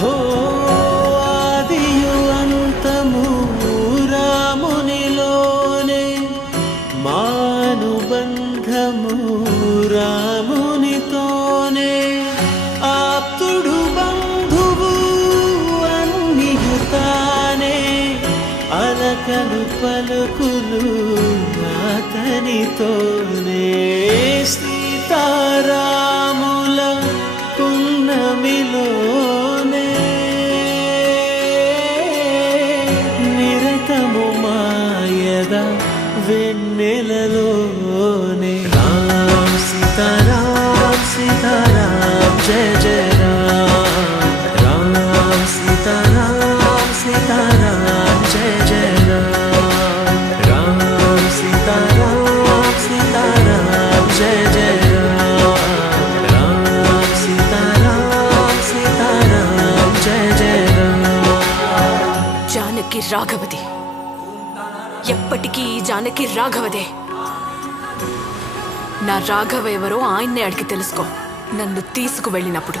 హో ఆదియు అంతము రామునిలోనే మానుబంధము రామునితోనే ఆప్తుడు బంధువు అన్నియుతానే అలకలు పలుకులు అతనితోనే సీతారా జానకి రాఘవది ఎప్పటికీ ఈ జానకి రాఘవదే నా రాఘవ ఎవరో ఆయన్నే అడిగి తెలుసుకో నన్ను తీసుకువెళ్ళినప్పుడు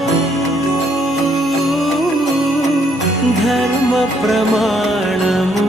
ధర్మ ప్రమాణము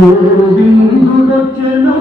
గోవిందుడొచ్చెను.